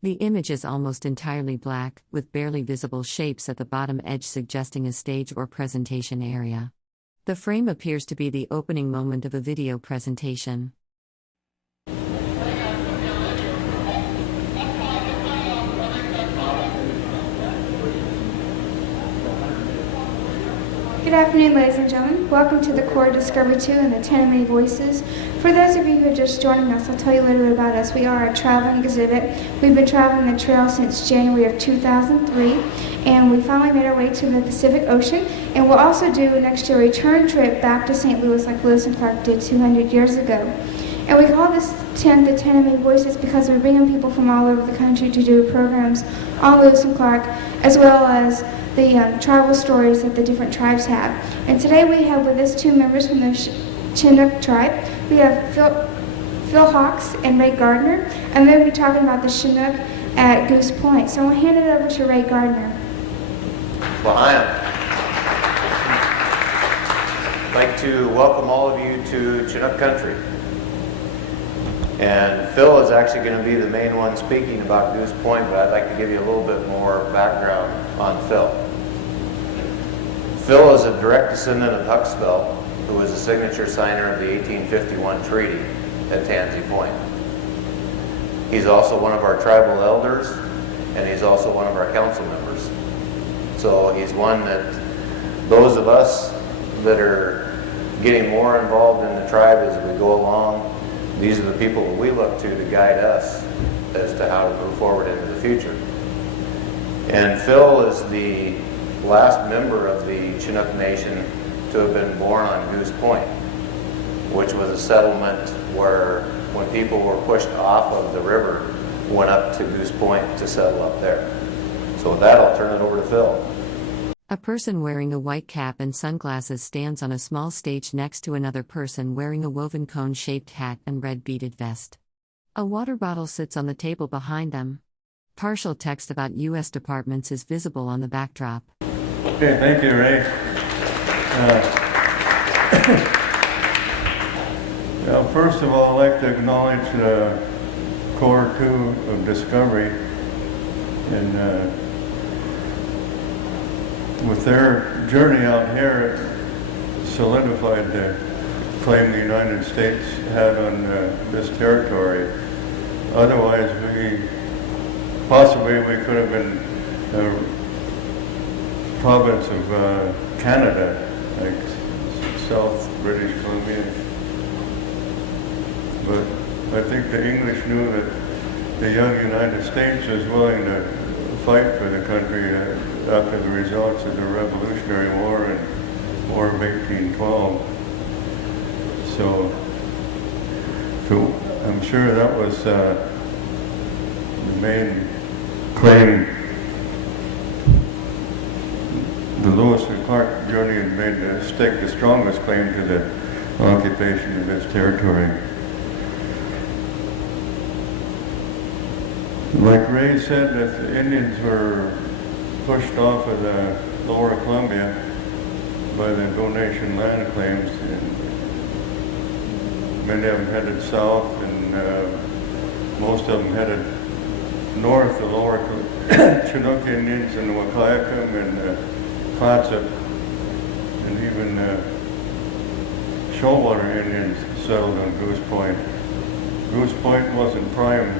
The image is almost entirely black, with barely visible shapes at the bottom edge suggesting a stage or presentation area. The frame appears to be the opening moment of a video presentation. Good afternoon, ladies and gentlemen. Welcome to the Core Discovery 2 and the 10 of Many Voices. For those of you who are just joining us, I'll tell you a little bit about us. We are a traveling exhibit. We've been traveling the trail since January of 2003, and we finally made our way to the Pacific Ocean. And we'll also do next year a return trip back to St. Louis like Lewis and Clark did 200 years ago. And we call this tent the 10 of Many Voices because we're bringing people from all over the country to do programs on Lewis and Clark, as well as the tribal stories that the different tribes have. And today we have with us two members from the Chinook tribe. We have Phil Hawks and Ray Gardner, and they'll be talking about the Chinook at Goose Point. So I'll hand it over to Ray Gardner. Well, I'd like to welcome all of you to Chinook country. And Phil is actually going to be the main one speaking about Goose Point, but I'd like to give you a little bit more background on Phil. Phil is a direct descendant of Huxtable, who was a signature signer of the 1851 treaty at Tansy Point. He's also one of our tribal elders, and he's also one of our council members. So he's one that those of us that are getting more involved in the tribe as we go along, these are the people that we look to guide us as to how to move forward into the future. And Phil is the last member of the Chinook Nation to have been born on Goose Point, which was a settlement where when people were pushed off of the river, went up to Goose Point to settle up there. So with that, I'll turn it over to Phil. A person wearing a white cap and sunglasses stands on a small stage next to another person wearing a woven cone-shaped hat and red beaded vest. A water bottle sits on the table behind them. Partial text about U.S. departments is visible on the backdrop. Okay, thank you, Ray. First of all, I'd like to acknowledge Core 2 of Discovery, and with their journey out here, it solidified the claim the United States had on this territory. Otherwise, possibly we could have been a province of Canada, like South British Columbia. But I think the English knew that the young United States was willing to fight for the country after the results of the Revolutionary War and War of 1812. So I'm sure that was the main claim. The Lewis and Clark journey had made the stake the strongest claim to the occupation of this territory. Like Ray said, that the Indians were pushed off of the Lower Columbia by the donation land claims, and many of them headed south, and most of them headed north. The Lower Chinook Indians and the Wakayakum and Clatsop, and even Shoalwater Indians settled on Goose Point. Goose Point wasn't prime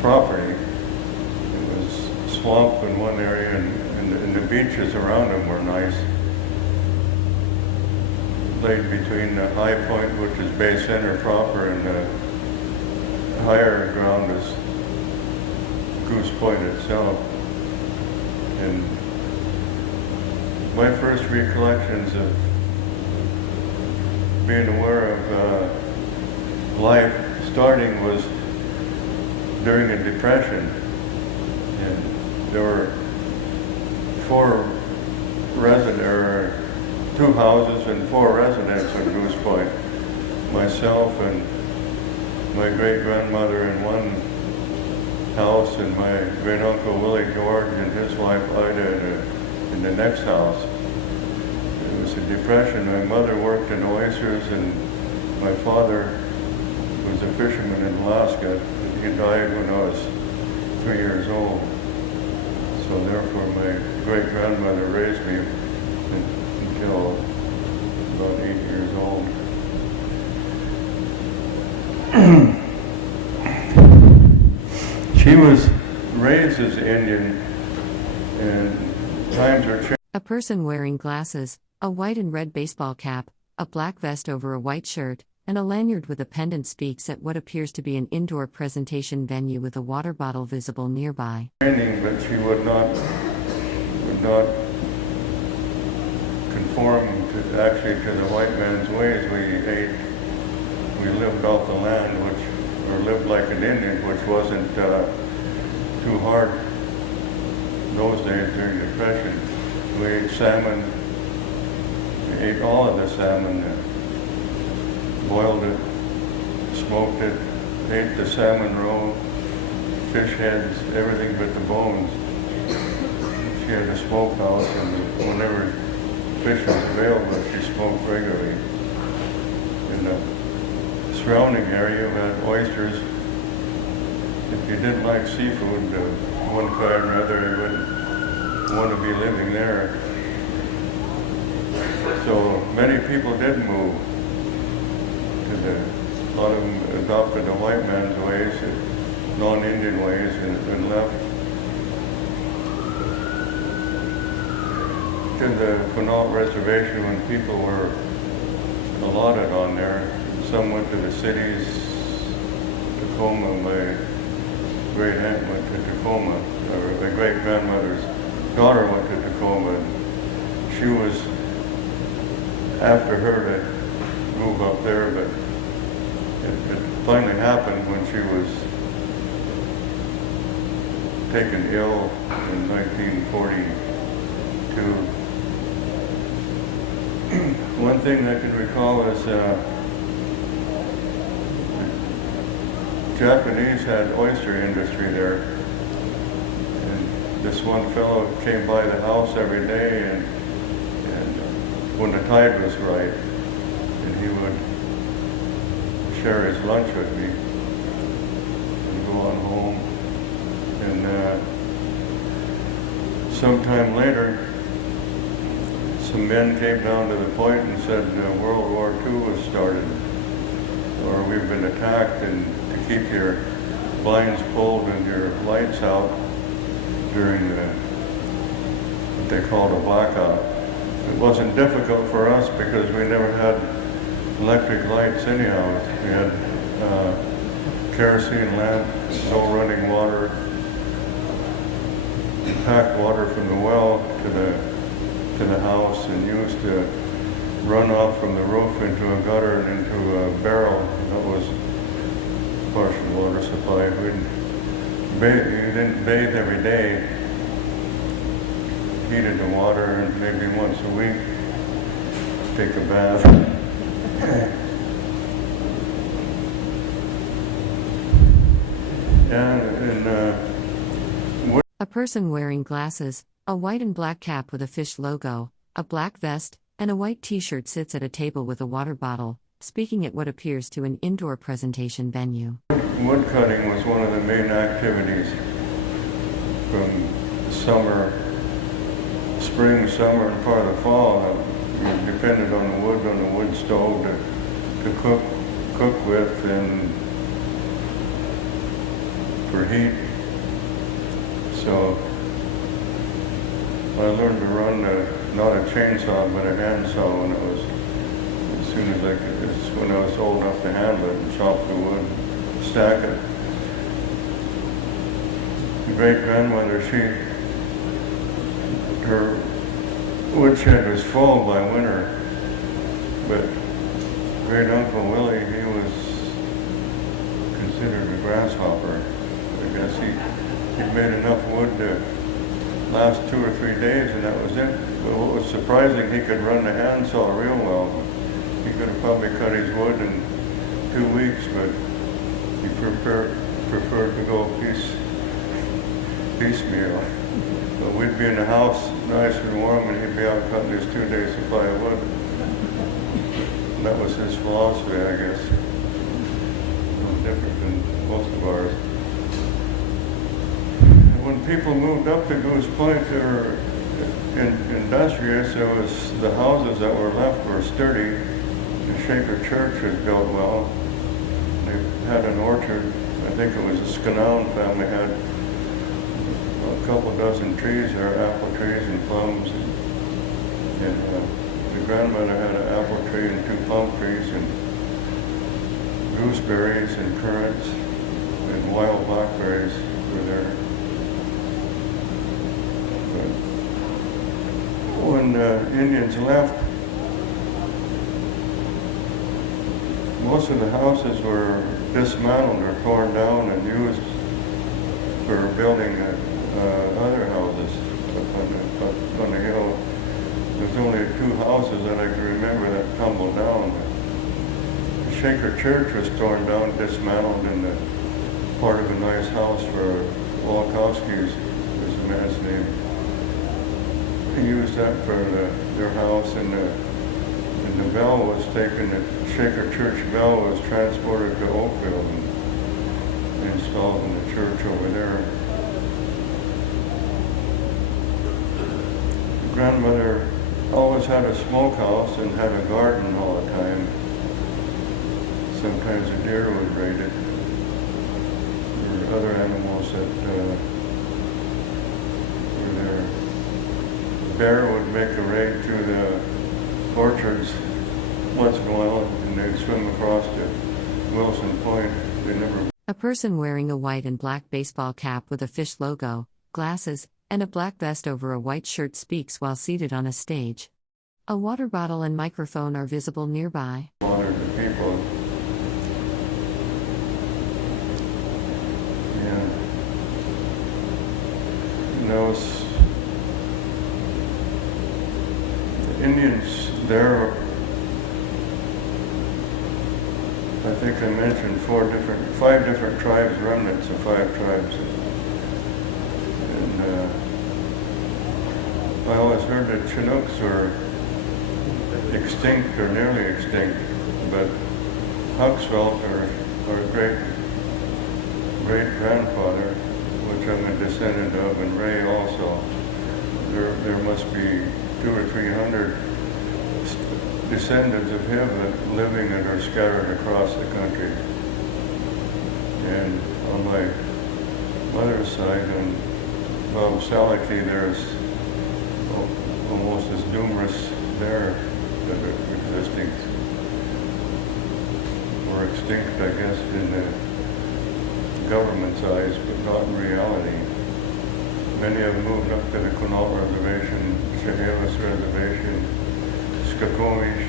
property. It was swamp in one area, and the beaches around them were nice. Laid between the high point, which is Bay Center proper, and the higher ground is Goose Point itself. And my first recollections of being aware of life starting was during a depression, and there were two houses and 4 residents on Goose Point. Myself and my great-grandmother in one house, and my great-uncle Willie George and his wife Ida in the next house. It was a depression. My mother worked in oysters, and my father was a fisherman in Alaska. He died when I was 3 years old. So therefore my great-grandmother raised me until about 8 years old. She was raised as Indian, and times are changing. A person wearing glasses, a white and red baseball cap, a black vest over a white shirt, and a lanyard with a pendant speaks at what appears to be an indoor presentation venue with a water bottle visible nearby. But she would not conform to the white man's ways. We lived off the land, or lived like an Indian, which wasn't too hard those days during the Depression. We ate salmon, we ate all of the salmon, boiled it, smoked it, ate the salmon roe, fish heads, everything but the bones. She had a smokehouse, and whenever fish was available, she smoked regularly. In the surrounding area, we had oysters. If you didn't like seafood, one kind or other, you wouldn't want to be living there. So many people did move. A lot of them adopted the white man's ways, non-Indian ways, and left to the Quinault Reservation when people were allotted on there. Some went to the cities. Tacoma, my great aunt went to Tacoma, or my great grandmother's daughter went to Tacoma. And she was after her to move up there, but it finally happened when she was taken ill in 1942. One thing I can recall is Japanese had oyster industry there, and this one fellow came by the house every day, and when the tide was right, and he would share his lunch with me and go on home. And sometime later, some men came down to the point and said World War II was started, or we've been attacked, and to keep your blinds pulled and your lights out during what they called a blackout. It wasn't difficult for us because we never had electric lights anyhow. We had kerosene lamp, no running water, packed water from the well to the house, and used to run off from the roof into a gutter and into a barrel. That was partial water supply. You didn't bathe every day. Heated the water, and maybe once a week take a bath. A person wearing glasses, a white and black cap with a fish logo, a black vest, and a white t-shirt sits at a table with a water bottle, speaking at what appears to an indoor presentation venue. Wood cutting was one of the main activities from spring, summer, and part of the fall. You depended on the wood stove to cook with and for heat. So I learned to run not a chainsaw but a handsaw when I was old enough to handle it, and chop the wood, stack it. My great-grandmother, her woodshed was full by winter, but great Uncle Willie, he was considered a grasshopper. I guess he made enough wood to last 2 or 3 days, and that was it. But what was surprising, he could run the handsaw real well. He could have probably cut his wood in 2 weeks, but he preferred to go piecemeal. But we'd be in the house nice and warm, and he'd be out cutting his 2 days supply of wood. And that was his philosophy, I guess. No different than most of ours. when people moved up to Goose Point, they were industrious. There was the houses that were left were sturdy. The Shaker Church was built well. They had an orchard. I think it was the Scanown family had a couple dozen trees there, apple trees and plums. And the grandmother had an apple tree and 2 plum trees and gooseberries and currants and wild blackberries were there. But when the Indians left, most of the houses were dismantled or torn down and used for building other houses up on the hill. There's only 2 houses that I can remember that tumbled down. The Shaker Church was torn down, dismantled, and part of a nice house for Walkowski's, was the man's name. He used that for their house, and the bell was taken, the Shaker Church bell was transported to Oakville and installed in the church over there. Grandmother always had a smokehouse and had a garden all the time. Sometimes a deer would raid it, or other animals that were there. A bear would make a raid through the orchards once in a while, and they'd swim across to Wilson Point. They never. A person wearing a white and black baseball cap with a fish logo, glasses, and a black vest over a white shirt speaks while seated on a stage. A water bottle and microphone are visible nearby. Bothered the people. Yeah. And those the Indians there, I think I mentioned 5 different tribes, remnants of 5 tribes. And I always heard that Chinooks were extinct or nearly extinct, but Huxfeld, our great-grandfather, which I'm a descendant of, and Ray also, there must be 200 or 300 descendants of him that living and are scattered across the country. And on my mother's side, on Bob Salaki, there's almost as numerous there that are existing, or extinct, I guess, in the government's eyes, but not in reality. Many have moved up to the Quinault Reservation, Chehalis Reservation, Skokomish,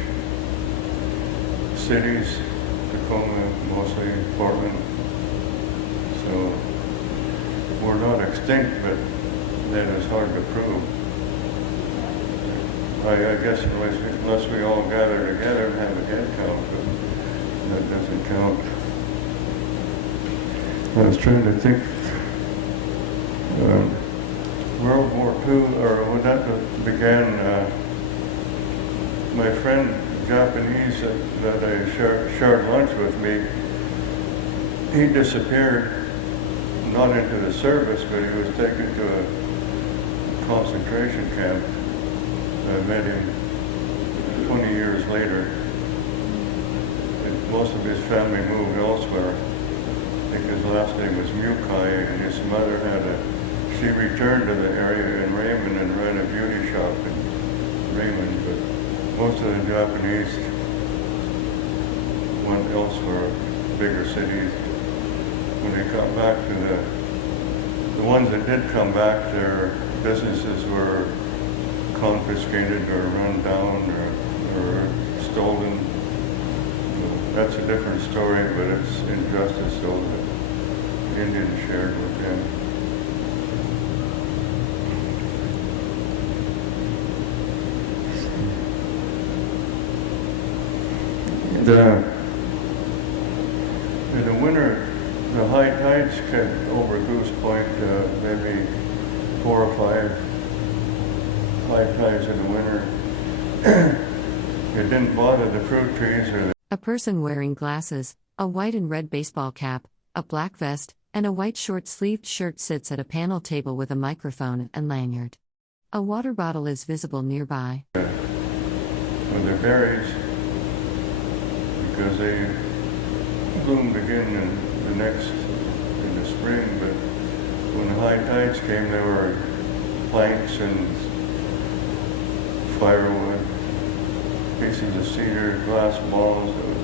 cities, Tacoma, mostly Portland. So we're not extinct, but that is hard to prove. I guess unless we all gather together and have a head count, but that doesn't count. I was trying to think, World War II, or when that began, my friend Japanese that I shared lunch with me, he disappeared, not into the service, but he was taken to a concentration camp. I met him 20 years later. And most of his family moved elsewhere. I think his last name was Mukai, and his mother she returned to the area in Raymond and ran a beauty shop in Raymond, but most of the Japanese went elsewhere, bigger cities. When they got back to the ones that did come back, their businesses were confiscated or run down or stolen. That's a different story, but it's injustice so that the Indians shared with them. In the winter, the high tides can over Goose Point, maybe 4 or 5 high tides in the winter. It didn't bother the fruit trees or A person wearing glasses, a white and red baseball cap, a black vest, and a white short-sleeved shirt sits at a panel table with a microphone and lanyard. A water bottle is visible nearby. With their berries, because they bloomed again in the spring, but when the high tides came, there were planks and firewood, pieces of cedar, glass balls that were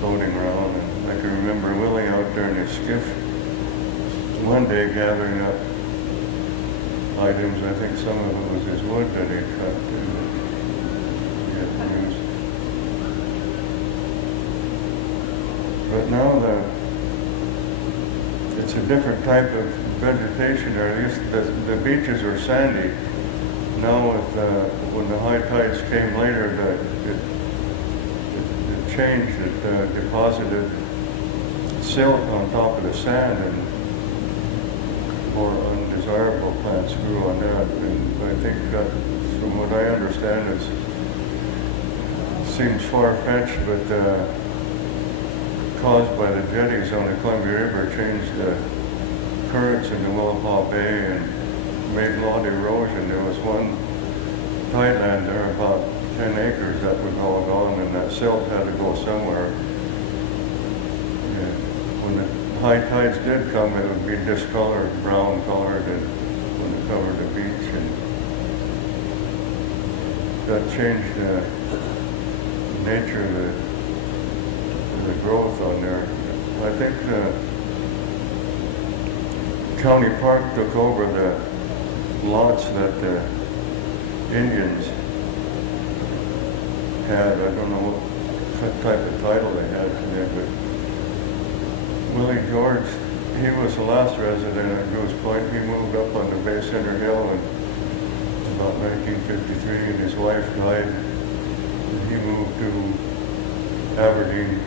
floating around. And I can remember Willie out there in his skiff one day gathering up items. I think some of it was his wood that he cut he had used. But now it's a different type of vegetation, or at least the beaches are sandy. Now when the high tides came later, it changed. It deposited silt on top of the sand, and more undesirable plants grew on that. And I think that, from what I understand, it seems far-fetched, but caused by the jetties on the Columbia River changed the currents in the Willapa Bay and made a lot of erosion. There was one tideland there, about 10 acres, that was all gone, and that silt had to go somewhere. And when the high tides did come, it would be discolored, brown colored, and when it covered the beach, and that changed the nature of the growth on there. I think the county park took over the lots that the Indians had. I don't know what type of title they had today, but Willie George, he was the last resident at Goose Point. He moved up on the Bay Center Hill in about 1953, and his wife died. And he moved to Aberdeen.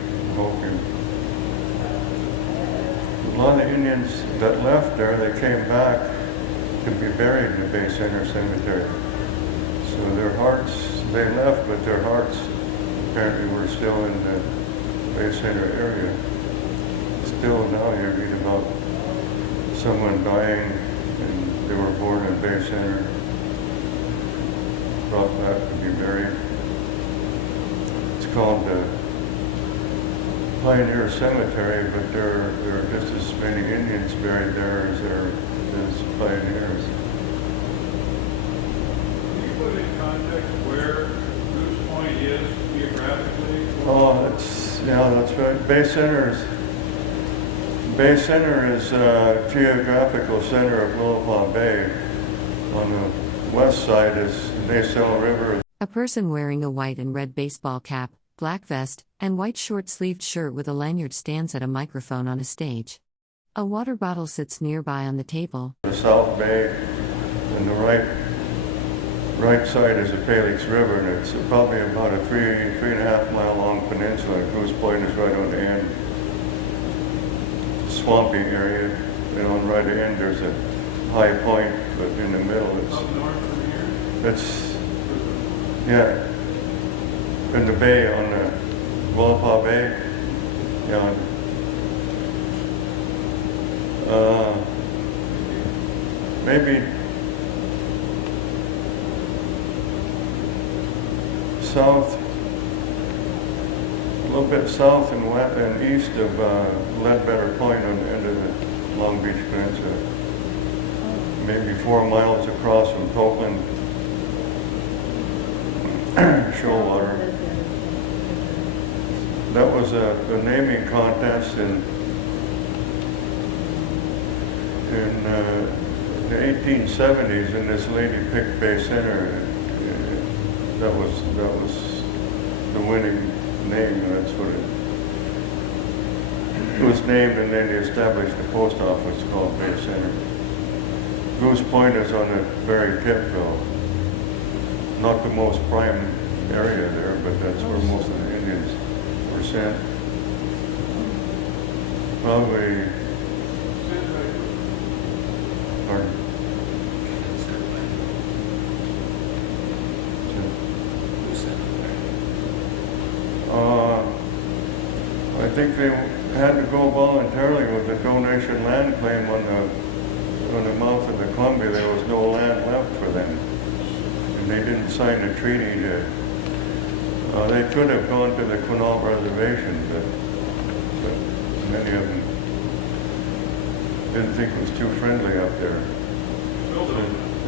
A lot of Indians that left there, they came back to be buried in the Bay Center Cemetery. So their hearts, they left, but their hearts apparently were still in the Bay Center area. Still now you read about someone dying and they were born in Bay Center, brought back to be buried. It's called the Pioneer Cemetery, but there are just as many Indians buried there as there is pioneers. Can you put in context where Goose Point is geographically? Oh, that's right. Bay Center is geographical center of Willapa Bay. On the west side is the Nassau River. A person wearing a white and red baseball cap, black vest, and white short-sleeved shirt with a lanyard stands at a microphone on a stage. A water bottle sits nearby on the table. The South Bay, and the right side is the Felix River, and it's probably about a 3.5 mile long peninsula. Goose Point is right on the end. Swampy area, and on the right end there's a high point, but in the middle it's in the bay, on the Willapa Bay. Yeah. Maybe south, a little bit south and west and east of Ledbetter Point on the end of the Long Beach Peninsula. Maybe 4 miles across from Copeland, Shoalwater. That was a naming contest in the 1870s, and this lady picked Bay Center. That was the winning name. That's what it was named, and then they established the post office called Bay Center. Goose Point is on the very tip, though. Not the most prime area there, but that's where most of the Indians were sent. Probably. Pardon? I think they had to go voluntarily with the donation land claim on the mouth of the Columbia. There was no land left for them. And they didn't sign a treaty to, they could have gone to the Quinault Reservation, but many of them didn't think it was too friendly up there. So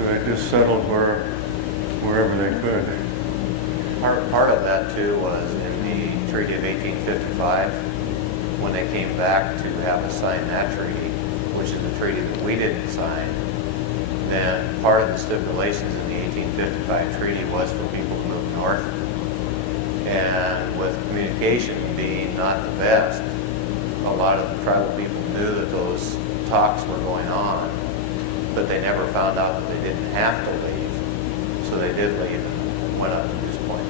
they just settled wherever they could. Part of that too was in the Treaty of 1855, when they came back to have us sign that treaty, which is the treaty that we didn't sign, then part of the stipulations in the 1855 treaty was for people to move north. And with communication being not the best, a lot of the tribal people knew that those talks were going on, but they never found out that they didn't have to leave. So they did leave and went up to Goose Point.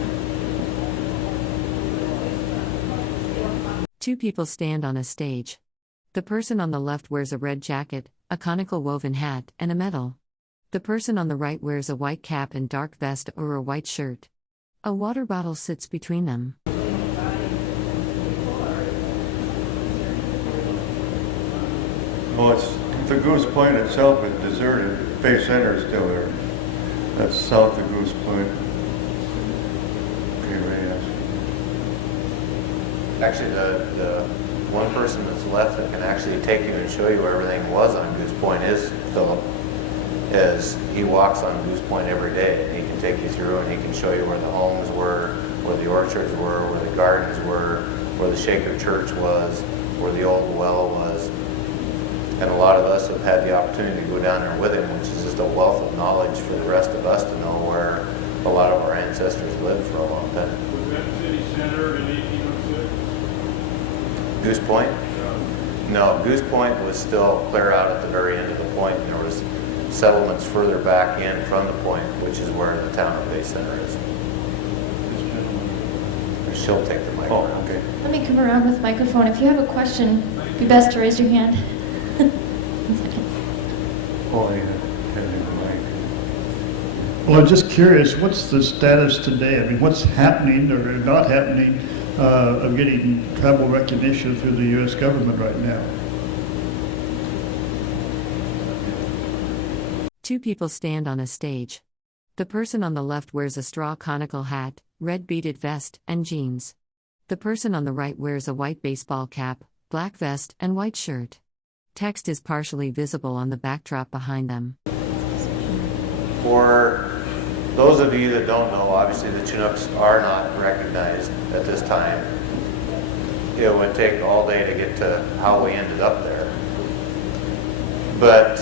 Two people stand on a stage. The person on the left wears a red jacket, a conical woven hat, and a medal. The person on the right wears a white cap and dark vest or a white shirt. A water bottle sits between them. Well, the Goose Point itself is deserted. Bay Center is still there. That's south of Goose Point. Okay, Ray, yes. Actually, the one person that's left that can actually take you and show you where everything was on Goose Point is Philip. As he walks on Goose Point every day, and he can take you through and he can show you where the homes were, where the orchards were, where the gardens were, where the Shaker Church was, where the old well was. And a lot of us have had the opportunity to go down there with him, which is just a wealth of knowledge for the rest of us to know where a lot of our ancestors lived for a long time. Was that city center in 1806? Goose Point? No, Goose Point was still clear out at the very end of the point. There was settlements further back in from the point, which is where the town of Bay Center is. She'll take the mic around. Okay. Let me come around with the microphone. If you have a question, it'd be best to raise your hand. Oh, yeah. Hand him the mic. Well, I'm just curious, what's the status today? I mean, what's happening or not happening of getting tribal recognition through the U.S. government right now? Two people stand on a stage. The person on the left wears a straw conical hat, red beaded vest, and jeans. The person on the right wears a white baseball cap, black vest, and white shirt. Text is partially visible on the backdrop behind them. For those of you that don't know, obviously the Chinooks are not recognized at this time. It would take all day to get to how we ended up there. But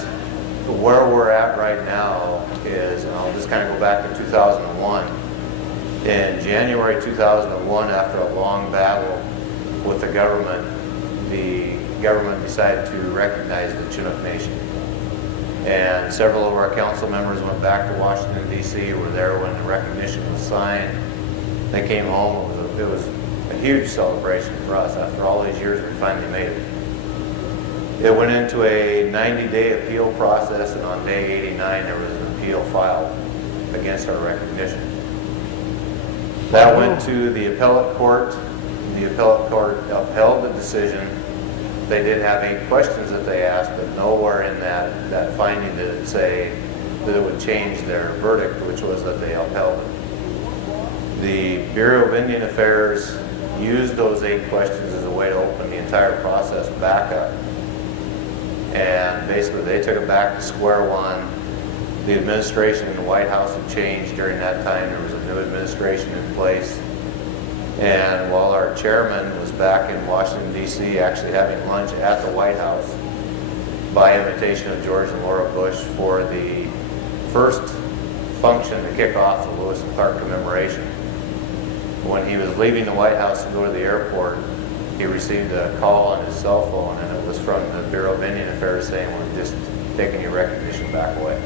where we're at right now is, and I'll just kind of go back to 2001. In January 2001, after a long battle with the government decided to recognize the Chinook Nation. And several of our council members went back to Washington, D.C., were there when the recognition was signed. They came home. It was a huge celebration for us. After all these years, we finally made it. It went into a 90-day appeal process, and on day 89, there was an appeal filed against our recognition. That went to the appellate court. The appellate court upheld the decision. They did have 8 questions that they asked, but nowhere in that finding did it say that it would change their verdict, which was that they upheld it. The Bureau of Indian Affairs used those 8 questions as a way to open the entire process back up. And basically they took it back to square one. The administration in the White House had changed during that time. There was a new administration in place. And while our chairman was back in Washington, D.C., actually having lunch at the White House by invitation of George and Laura Bush for the first function to kick off the Lewis Clark commemoration. When he was leaving the White House to go to the airport, he received a call on his cell phone, and it was from the Bureau of Indian Affairs saying, "We're just taking your recognition back away."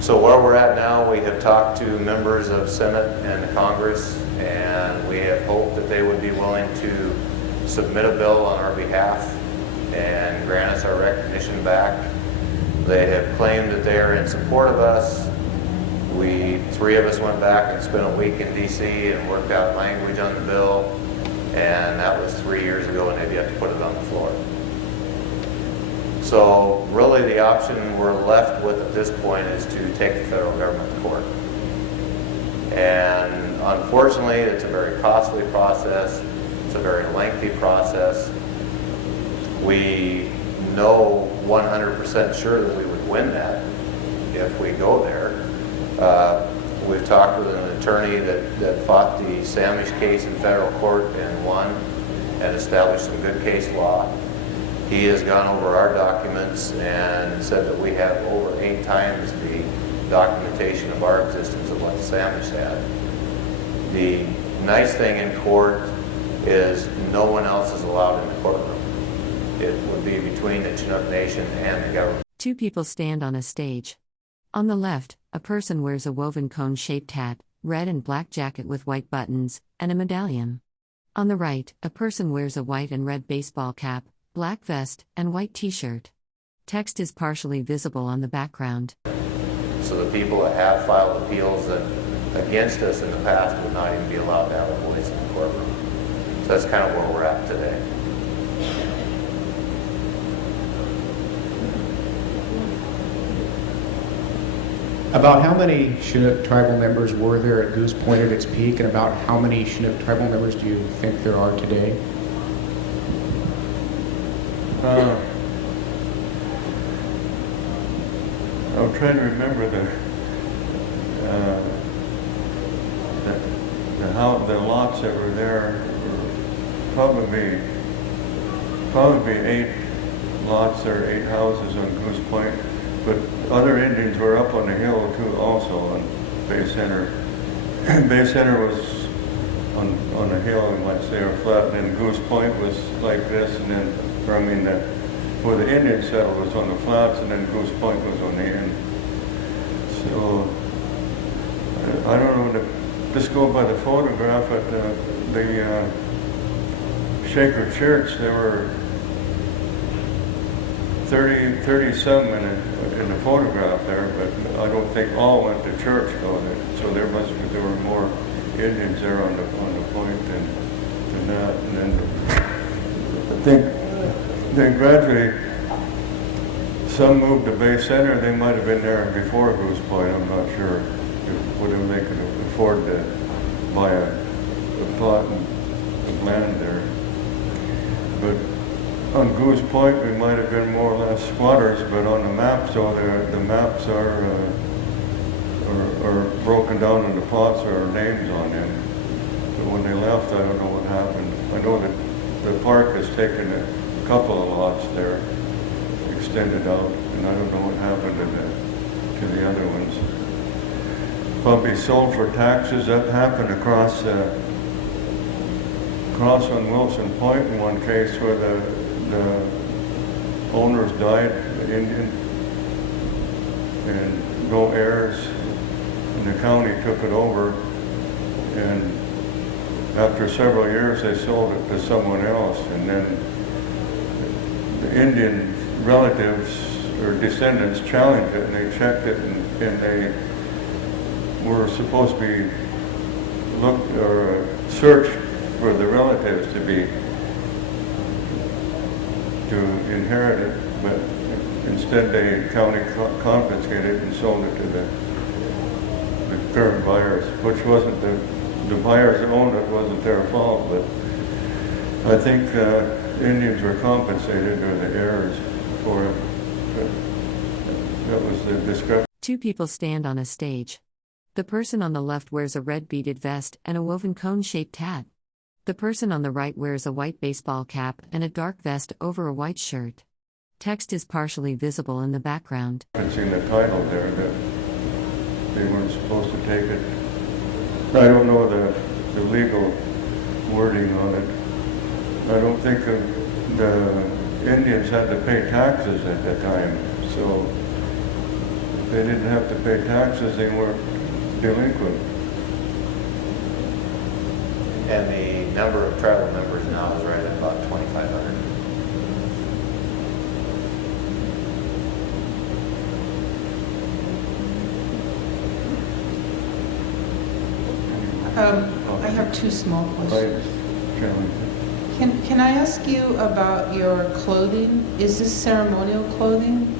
So where we're at now, we have talked to members of Senate and Congress, and we have hoped that they would be willing to submit a bill on our behalf and grant us our recognition back. They have claimed that they are in support of us. 3 of us went back and spent a week in D.C. and worked out language on the bill, And that was 3 years ago, and they've yet to put it on the floor. So really the option we're left with at this point is to take the federal government to court. And unfortunately, it's a very costly process. It's a very lengthy process. We know 100% sure that we would win that if we go there. We've talked with an attorney that fought the Samish case in federal court and won and established some good case law. He has gone over our documents and said that we have over 8 times the documentation of our existence of what the Samish had. The nice thing in court is no one else is allowed in the courtroom. It would be between the Chinook Nation and the government. 2 people stand on a stage. On the left, a person wears a woven cone-shaped hat, red and black jacket with white buttons, and a medallion. On the right, a person wears a white and red baseball cap, black vest, and white t-shirt. Text is partially visible on the background. So the people that have filed appeals against us in the past would not even be allowed to have a voice in the courtroom. So that's kind of where we're at today. About how many Chinook tribal members were there at Goose Point at its peak, and about how many Chinook tribal members do you think there are today? I'm trying to remember the lots that were there. Probably 8 lots or 8 houses on Goose Point. But other Indians were up on the hill too, also on Bay Center. Bay Center was on a hill, and let's say, or flat, and then Goose Point was like this, and then, where the Indians settled was on the flats, and then Goose Point was on the end. So, I don't know, just go by the photograph at the Shaker Church, there were 30 some in the photograph there, but I don't think all went to church though. So there were more Indians there on the point than that. And then I think they gradually, some moved to Bay Center. They might have been there before Goose Point. I'm not sure whether they could afford to buy a plot of land there. But on Goose Point, we might have been more or less squatters, but on the maps, the maps are broken down into plots or names on them. But when they left, I don't know what happened. I know that the park has taken a couple of lots there, extended out, and I don't know what happened to the other ones. Probably sold for taxes. That happened across on Wilson Point in one case where the owners died, the Indian, and no heirs, and the county took it over, and after several years they sold it to someone else, and then the Indian relatives or descendants challenged it, and they checked it, and they were supposed to be searched for the relatives to inherit it, but instead the county confiscated it and sold it to the current buyers, which wasn't the buyers that owned it wasn't their fault, but I think Indians were compensated, or the heirs, for it. But that was the discrepancy. 2 people stand on a stage. The person on the left wears a red beaded vest and a woven cone-shaped hat. The person on the right wears a white baseball cap and a dark vest over a white shirt. Text is partially visible in the background. I've seen the title there that they weren't supposed to take it. I don't know the legal wording on it. I don't think the Indians had to pay taxes at that time, so if they didn't have to pay taxes, they weren't delinquent. And the number of tribal members now is right at about 2,500. I have 2 small questions. Can I ask you about your clothing? Is this ceremonial clothing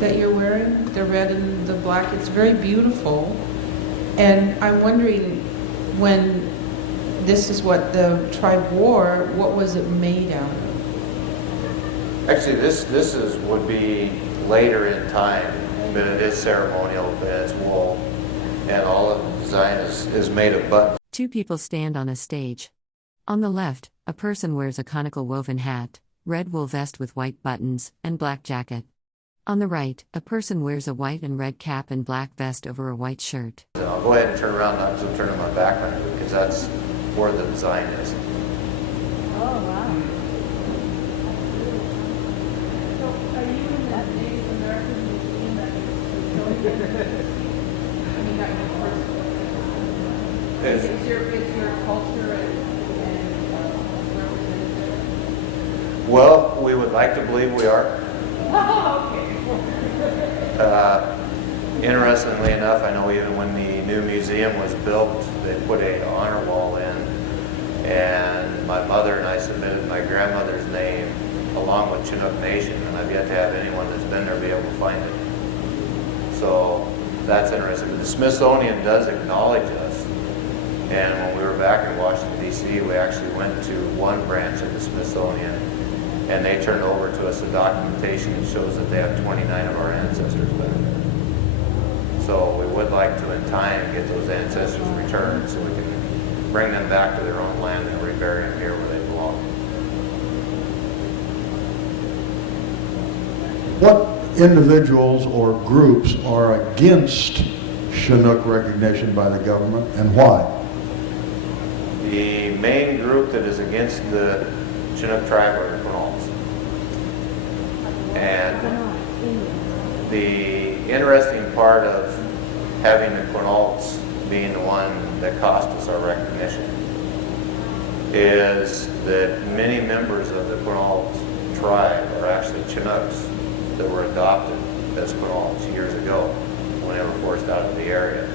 that you're wearing? The red and the black, it's very beautiful. And I'm wondering, when this is what the tribe wore, what was it made out of? Actually, this would be later in time, but it is ceremonial, but it's wool, and all of the design is made of buttons. Two people stand on a stage. On the left, a person wears a conical woven hat, red wool vest with white buttons, and black jacket. On the right, a person wears a white and red cap and black vest over a white shirt. I'll go ahead and turn around, not to turn my back on it, because that's where the design is. Oh, wow. So are you in that Native American museum that you're showing them? I mean, that your first, it's your culture and representative? Well, we would like to believe we are. Oh, okay. Interestingly enough, I know even when the new museum was built, they put an honor wall in, and my mother and I submitted my grandmother's name along with Chinook Nation, and I've yet to have anyone that's been there be able to find it. So that's interesting. The Smithsonian does acknowledge us, and when we were back in Washington, D.C., we actually went to one branch of the Smithsonian, and they turned over to us the documentation that shows that they have 29 of our ancestors back there. So we would like to, in time, get those ancestors returned so we can bring them back to their own land and rebury them here where they belong. What individuals or groups are against Chinook recognition by the government, and why? The main group that is against the Chinook tribe are the Quinaults. And the interesting part of having the Quinaults being the one that cost us our recognition is that many members of the Quinault tribe are actually Chinooks that were adopted as Quinaults years ago when they were forced out of the area.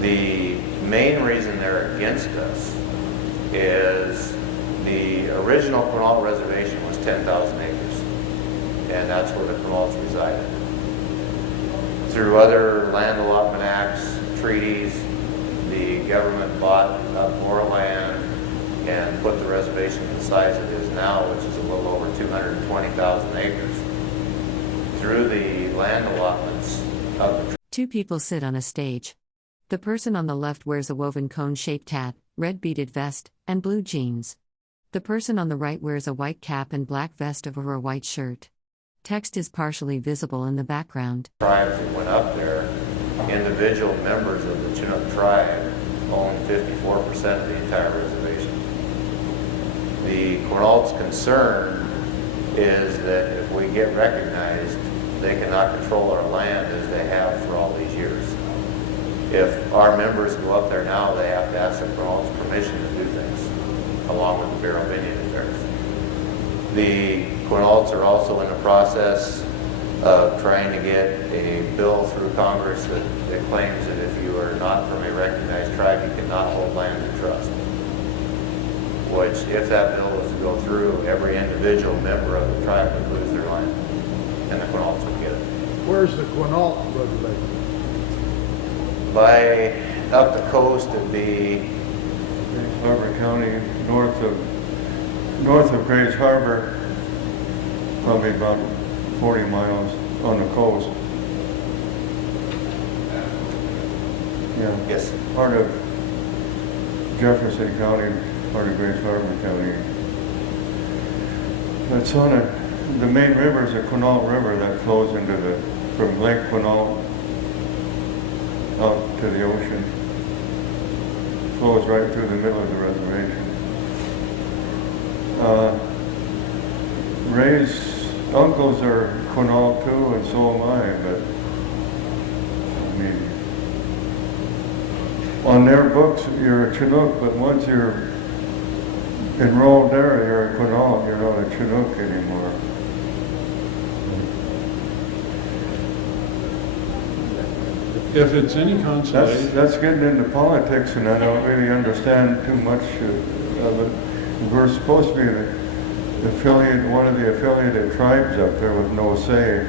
The main reason they're against us is the original Quinault reservation was 10,000 acres, and that's where the Quinaults resided. Through other land allotment acts, treaties, the government bought up more land and put the reservation to the size it is now, which is a little over 220,000 acres. Through the land allotments of the Two people sit on a stage. The person on the left wears a woven cone-shaped hat, red beaded vest, and blue jeans. The person on the right wears a white cap and black vest over a white shirt. Text is partially visible in the background. Tribes that went up there, individual members of the Chinook tribe own 54% of the entire reservation. The Quinault's concern is that if we get recognized, they cannot control our land as they have for all these years. If our members go up there now, they have to ask the Quinault's permission to do things, along with the Bureau of Indian Affairs. The Quinaults are also in the process of trying to get a bill through Congress that claims that if you are not from a recognized tribe, you cannot hold land in trust. Which, if that bill was to go through, every individual member of the tribe would lose their land, and the Quinaults would get it. Where's the Quinault reservation? By up the coast, it'd be Harbor County, north of Grays Harbor, probably about 40 miles on the coast. Yeah. Yes. Part of Jefferson County, part of Grays Harbor County. It's on the main river is the Quinault River that flows into from Lake Quinault out to the ocean. Flows right through the middle of the reservation. Ray's uncles are Quinault too, and so am I, but I mean, on their books you're a Chinook, but once you're enrolled there, you're a Quinault, you're not a Chinook anymore. If it's any consolation. That's getting into politics, and I don't really understand too much of it. we're supposed to be one of the affiliated tribes up there with no say.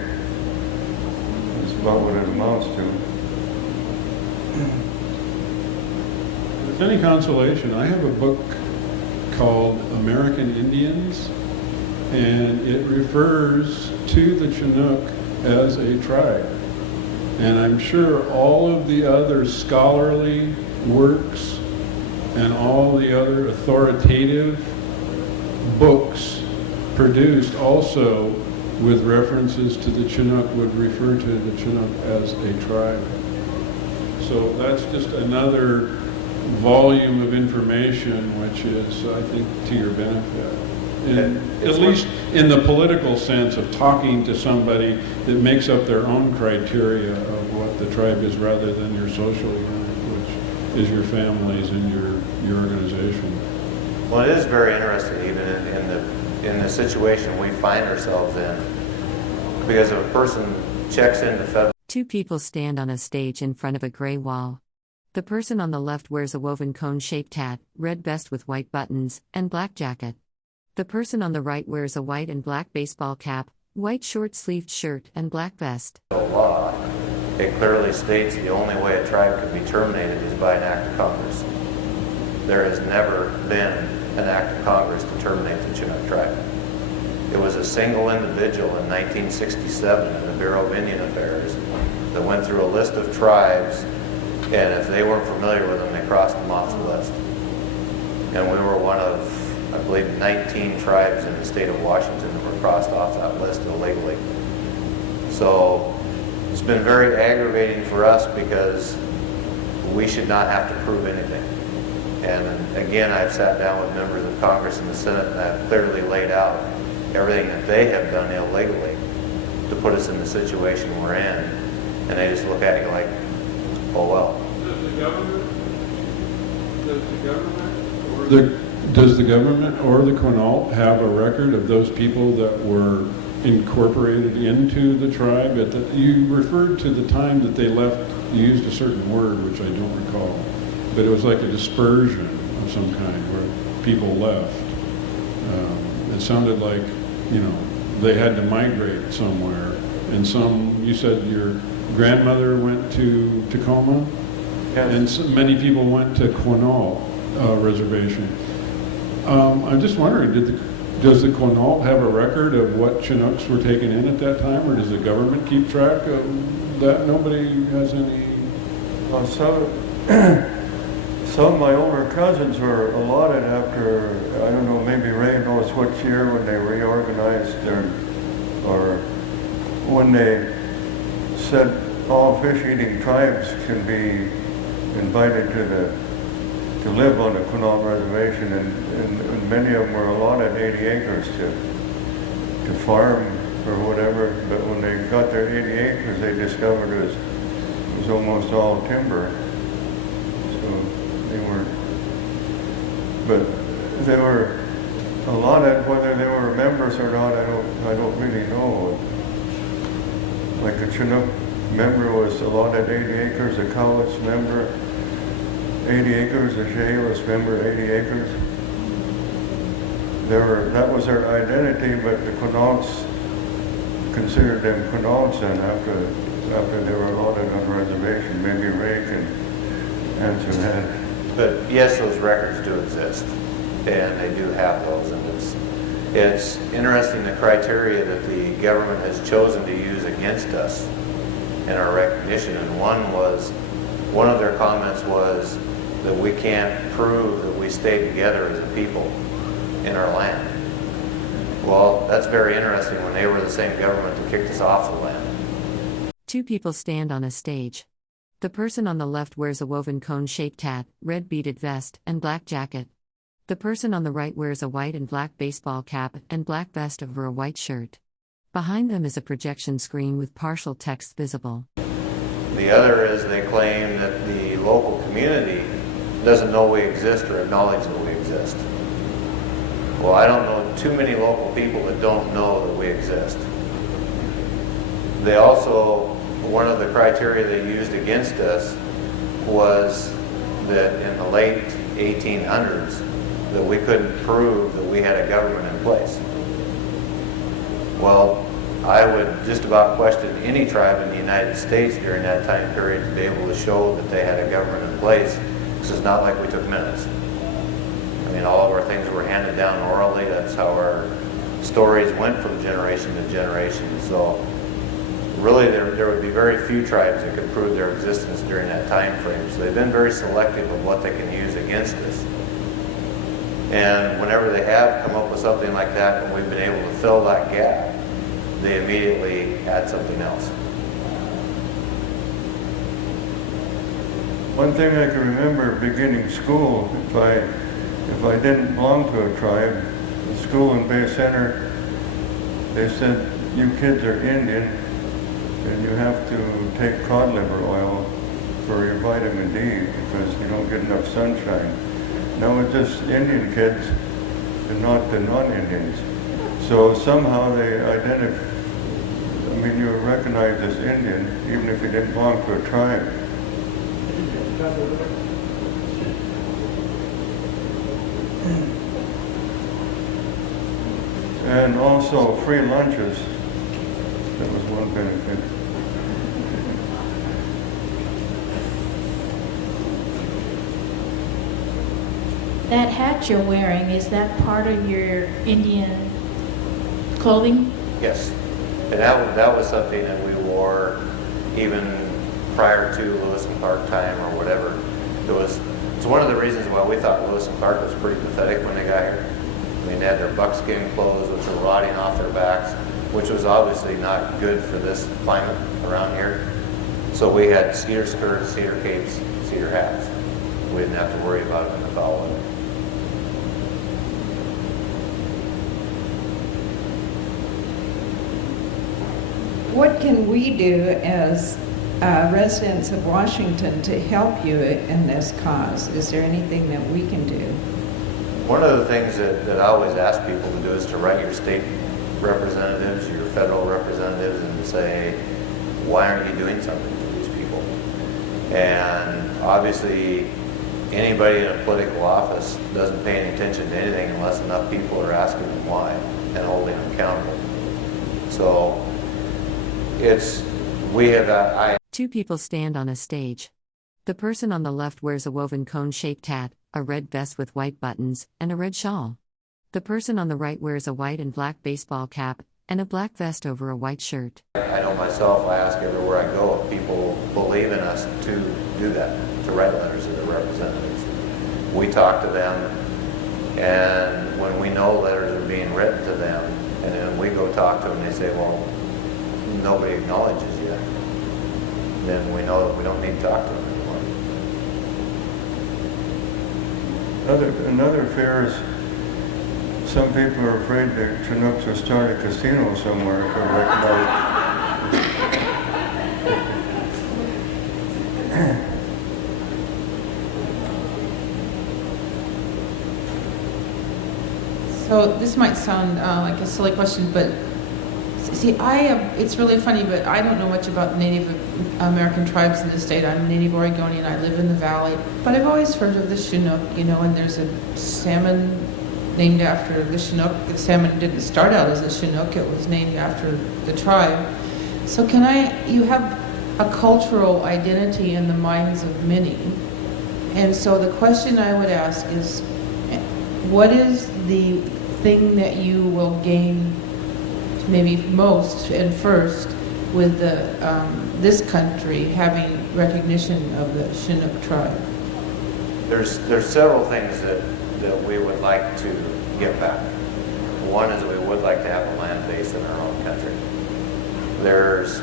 That's about what it amounts to. If it's any consolation, I have a book called American Indians, and it refers to the Chinook as a tribe. And I'm sure all of the other scholarly works and all the other authoritative books produced also with references to the Chinook would refer to the Chinook as a tribe. So that's just another volume of information which is, I think, to your benefit. At least in the political sense of talking to somebody that makes up their own criteria of what the tribe is rather than your social unit, which is your families and your organization. Well, it is very interesting even in the situation we find ourselves in, because if a person checks into federal... Two people stand on a stage in front of a gray wall. The person on the left wears a woven cone-shaped hat, red vest with white buttons, and black jacket. The person on the right wears a white and black baseball cap, white short-sleeved shirt, and black vest. Law, it clearly states the only way a tribe can be terminated is by an act of Congress. There has never been an act of Congress to terminate the Chinook tribe. It was a single individual in 1967 in the Bureau of Indian Affairs that went through a list of tribes, and if they weren't familiar with them, they crossed them off the list. And we were one of, I believe, 19 tribes in the state of Washington that were crossed off that list illegally. So it's been very aggravating for us because we should not have to prove anything. And again, I've sat down with members of Congress and the Senate and I've clearly laid out everything that they have done illegally to put us in the situation we're in. And they just look at you like, oh well. Does the government or the Quinault have a record of those people that were incorporated into the tribe? You referred to the time that they left, you used a certain word, which I don't recall, but it was like a dispersion of some kind where people left. It sounded like, they had to migrate somewhere. And you said your grandmother went to Tacoma? Yes. And many people went to Quinault Reservation. I'm just wondering, does the Quinault have a record of what Chinooks were taken in at that time, or does the government keep track of that? Nobody has any... Some of my older cousins were allotted after, I don't know, maybe Ray knows what year when they reorganized or when they said all fish-eating tribes can be invited to live on the Quinault Reservation, and many of them were allotted 80 acres to farm or whatever, but when they got their 80 acres, they discovered it was almost all timber. But they were allotted, whether they were members or not, I don't really know. Like a Chinook member was allotted 80 acres, a Cowlitz member 80 acres, a Chehalis member 80 acres. That was their identity, but the Quinaults considered them Quinaults then after they were allotted on the reservation. Maybe Ray can answer that. But yes, those records do exist, and they do have those, and it's interesting the criteria that the government has chosen to use against us in our recognition. And one of their comments was that we can't prove that we stayed together as a people in our land. Well, that's very interesting when they were the same government that kicked us off the land. Two people stand on a stage. The person on the left wears a woven cone-shaped hat, red beaded vest, and black jacket. The person on the right wears a white and black baseball cap and black vest over a white shirt. Behind them is a projection screen with partial text visible. The other is they claim that the local community doesn't know we exist or acknowledge that we exist. Well, I don't know too many local people that don't know that we exist. They also, one of the criteria they used against us was that in the late 1800s, that we couldn't prove that we had a government in place. Well, I would just about question any tribe in the United States during that time period to be able to show that they had a government in place, because it's not like we took minutes. I mean, all of our things were handed down orally. That's how our stories went from generation to generation. So really there would be very few tribes that could prove their existence during that time frame. So they've been very selective of what they can use against us. And whenever they have come up with something like that and we've been able to fill that gap, they immediately add something else. One thing I can remember beginning school, if I didn't belong to a tribe, the school in Bay Center, they said, you kids are Indian and you have to take cod liver oil for your vitamin D because you don't get enough sunshine. Now it's just Indian kids and not the non-Indians. So somehow they identify, I mean, you were recognized as Indian even if you didn't belong to a tribe. And also free lunches. That was one benefit. That hat you're wearing, is that part of your Indian clothing? Yes. And that was something that we wore even prior to Lewis and Clark time or whatever. It's one of the reasons why we thought Lewis and Clark was pretty pathetic when they got here. I mean, they had their buckskin clothes, which were rotting off their backs, which was obviously not good for this climate around here. So we had cedar skirts, cedar capes, cedar hats. We didn't have to worry about it in the foul weather. What can we do as residents of Washington to help you in this cause? Is there anything that we can do? One of the things that I always ask people to do is to write your state representatives, your federal representatives, and say, why aren't you doing something for these people? And obviously, anybody in a political office doesn't pay any attention to anything unless enough people are asking them why and holding them accountable. So Two people stand on a stage. The person on the left wears a woven cone-shaped hat, a red vest with white buttons, and a red shawl. The person on the right wears a white and black baseball cap, and a black vest over a white shirt. I know myself, I ask everywhere I go if people believe in us to do that, to write letters to their representatives. We talk to them, and when we know letters are being written to them, and then we go talk to them, they say, well, nobody acknowledges you, then we know that we don't need to talk to them anymore. Another fear is some people are afraid that Chinooks will start a casino somewhere if they're recognized. So this might sound like a silly question, but see, it's really funny, but I don't know much about Native American tribes in the state. I'm Native Oregonian. I live in the valley. But I've always heard of the Chinook, and there's a salmon named after the Chinook. The salmon didn't start out as a Chinook. It was named after the tribe. So you have a cultural identity in the minds of many. And so the question I would ask is, what is the thing that you will gain maybe most and first with this country having recognition of the Chinook tribe? There's several things that we would like to get back. One is we would like to have a land base in our own country. There's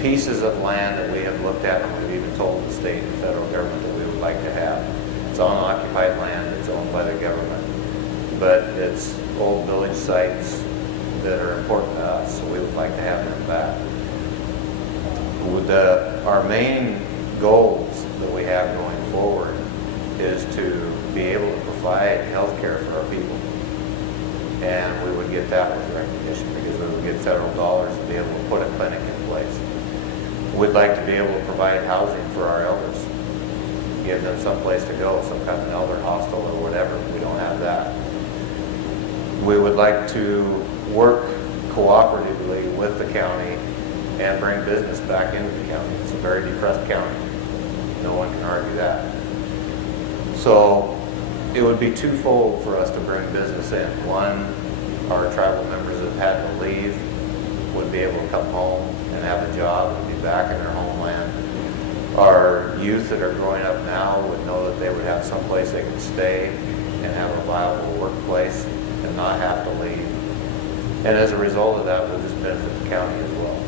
pieces of land that we have looked at and we've even told the state and federal government that we would like to have. It's unoccupied land, it's owned by the government, but it's old village sites that are important to us, so we would like to have them back. Our main goals that we have going forward is to be able to provide health care for our people. And we would get that with recognition because we would get federal dollars to be able to put a clinic in place. We'd like to be able to provide housing for our elders. give them some place to go, some kind of elder hostel or whatever. We don't have that. We would like to work cooperatively with the county and bring business back into the county. It's a very depressed county. No one can argue that. So it would be twofold for us to bring business in. One, our tribal members that had to leave would be able to come home and have a job and be back in their homeland. Our youth that are growing up now would know that they would have some place they could stay and have a viable workplace and not have to leave. And as a result of that, we'll just benefit the county as well.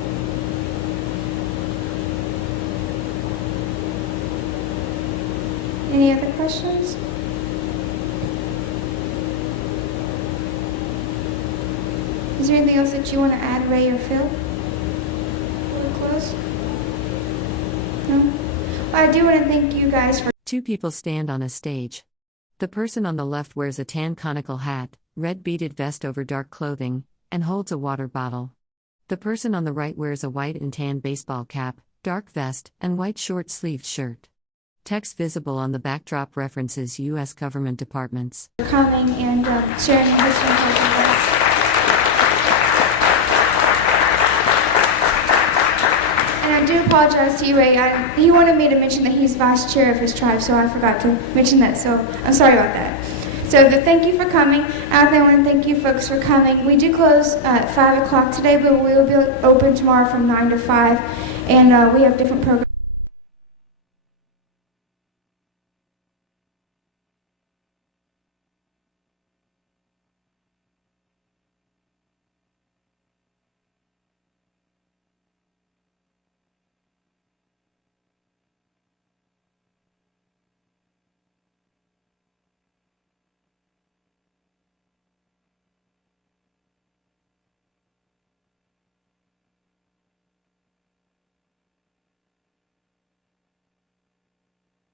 Any other questions? Is there anything else that you want to add, Ray or Phil? Before we close? No? Well, I do want to thank you guys for... Two people stand on a stage. The person on the left wears a tan conical hat, red beaded vest over dark clothing, and holds a water bottle. The person on the right wears a white and tan baseball cap, dark vest, and white short-sleeved shirt. Text visible on the backdrop references U.S. government departments. Coming and sharing your history with us. And I do apologize to you, Ray. He wanted me to mention that he's vice chair of his tribe, so I forgot to mention that, so I'm sorry about that. So thank you for coming. I want to thank you folks for coming. We do close at 5 o'clock today, but we will be open tomorrow from 9 to 5, and we have different programs.